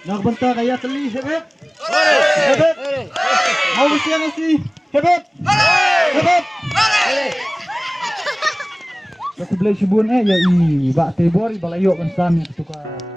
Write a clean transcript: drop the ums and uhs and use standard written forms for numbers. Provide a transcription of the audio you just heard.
Nagbanta kaya tali, hebet. Hebet. Mau usia nasi, hebet. Hebet. Aku beli sibun ya i bak tebor balayo kan sami suka.